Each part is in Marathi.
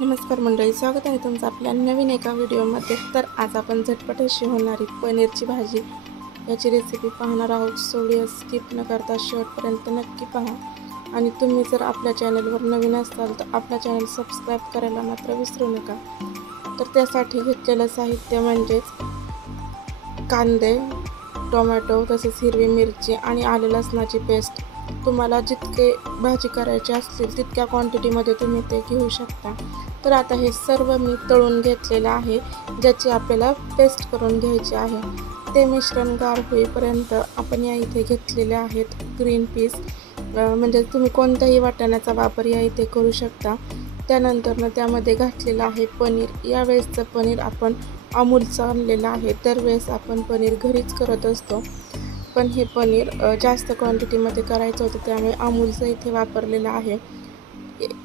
नमस्कार मंडळी, स्वागत आहे तुमचं आपल्या नवीन एका व्हिडिओमध्ये। तर आज आपण झटपट अशी होणारी पनीरची भाजी याची रेसिपी पाहणार आहोत। व्हिडिओ स्किप न करता शेवटपर्यंत नक्की पहा। आणि तुम्ही जर आपल्या चॅनलवर नवीन असाल तर आपल्या चॅनल सबस्क्राईब करायला मात्र विसरू नका। तर त्यासाठी घेतलेलं साहित्य म्हणजेच कांदे, टोमॅटो, तसेच हिरवी मिरची आणि आले लसणाची पेस्ट। तुम्हाला जितके भाजी करायची असतील तितक्या क्वांटिटीमध्ये तुम्ही ते घेऊ शकता। तर आता हे सर्व मी तळून घेतलेलं आहे, ज्याची आपल्याला पेस्ट करून घ्यायची आहे। ते मिश्रण गार होईपर्यंत आपण या इथे घेतलेले आहेत ग्रीन पीस, म्हणजे तुम्ही कोणत्याही वाटाण्याचा वापर या इथे करू शकता। त्यानंतर त्यामध्ये घातलेलं आहे पनीर। यावेळेसचं पनीर आपण अमूलचं आणलेलं आहे। दरवेळेस आपण पनीर घरीच करत असतो, पण हे पनीर जास्त क्वांटिटीमध्ये करायचं होतं त्यामुळे अमूलचं इथे वापरलेलं आहे।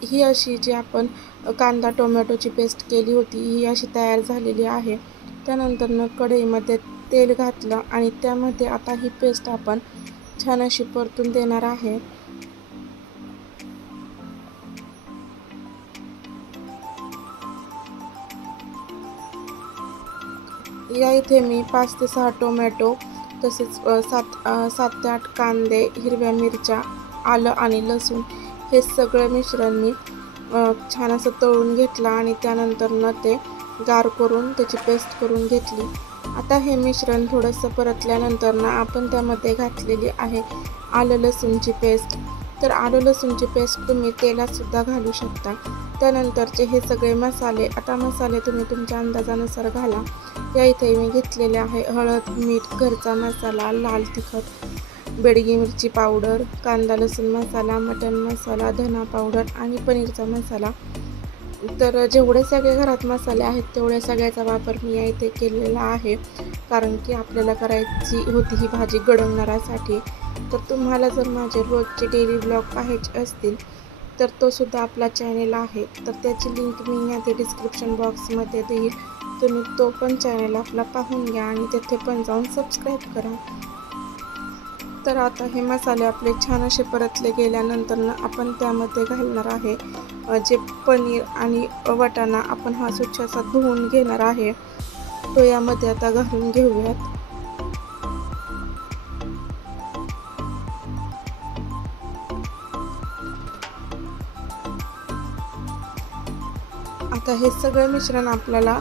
ही अशी जी आपण कांदा टोमॅटोची पेस्ट केली होती ही अशी तयार झालेली आहे। त्यानंतर कढईमध्ये तेल घातलं आणि त्यामध्ये आता ही पेस्ट आपण छान अशी परतून देणार आहे। या इथे मी 5 ते 6 टोमॅटो, तसेच 7 ते 8 कांदे, हिरव्या मिरच्या, आलं आणि लसूण हे सगळं मिश्रण मी छान असं तळून घेतलं आणि त्यानंतर ते गार करून त्याची पेस्ट करून घेतली। आता हे मिश्रण थोडंसं परतल्यानंतर आपण त्यामध्ये घातलेली आहे आलं लसूणची पेस्ट। तर आलं लसूणची पेस्ट तुम्ही तेलातसुद्धा घालू शकता। त्यानंतरचे हे सगळे मसाले, आता मसाले तुम्ही तुमच्या अंदाजानुसार घाला। या इथे मी घेतलेले आहे हळद, मीठ, घरचा मसाला, लाल तिखट, बेडगी मिरची पावडर, कांदा लसूण मसाला, मटन मसाला, धना पावडर आणि पनीरचा मसाला। तर जेवढे सगळे घरात मसाले आहेत तेवढ्या सगळ्याचा वापर मी या इथे केलेला आहे, कारण की आपल्याला करायची होती ही भाजी गडवणाऱ्यासाठी। तर तुम्हाला जर माझे रोजचे डेली ब्लॉग पाहायचे असतील तर तो सुद्धा आपला चॅनल आहे, तर त्याची लिंक मी या डिस्क्रिप्शन बॉक्समध्ये देईल। तुम्ही तो पण चॅनल आपला पाहून घ्या आणि तिथे पण जाऊन सबस्क्राईब करा। तर आता हे मसाले आपले छान असे परतले गेल्यानंतर आपण त्यामध्ये घालणार आहे जे पनीर आणि वाटाणा आपण हा स्वच्छ असा धुवून घेणार आहे, तो यामध्ये आता घालून घेऊयात। आता हे सगळं मिश्रण आपल्याला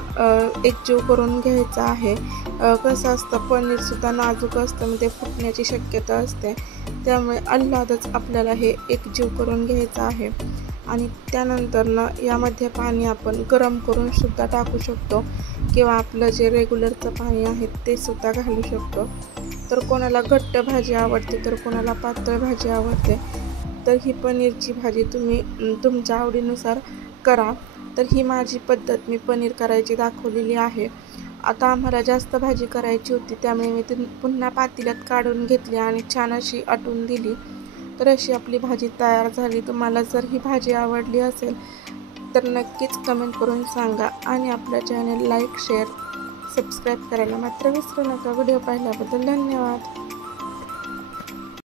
एकजीव करून घ्यायचं आहे। कसं असतं, पनीरसुद्धा नाजूक असतं, म्हणजे फुटण्याची शक्यता असते, त्यामुळे अल्लादच आपल्याला हे एकजीव करून घ्यायचं आहे। आणि त्यानंतर यामध्ये पाणी आपण गरम करून सुद्धा टाकू शकतो, किंवा आपलं जे रेग्युलरचं पाणी आहे ते सुद्धा घालू शकतो। तर कोणाला घट्ट भाजी आवडते तर कोणाला पातळ भाजी आवडते। तर ही पनीरची भाजी तुम्ही तुमच्या आवडीनुसार करा। तर ही माझी पद्धत मी पनीर करायची दाखवलेली आहे। आता आम्हाला जास्त भाजी करायची होती त्यामुळे मी ती पुन्हा पातेल्यात काढून घेतली आणि छान अशी आटून दिली। तर अशी आपली भाजी तयार झाली। तुम्हाला जर ही भाजी आवडली असेल तर नक्कीच कमेंट करून सांगा आणि आपल्या चॅनल लाईक, शेअर, सबस्क्राईब करायला मात्र विसरू नका। व्हिडिओ पाहिल्याबद्दल धन्यवाद।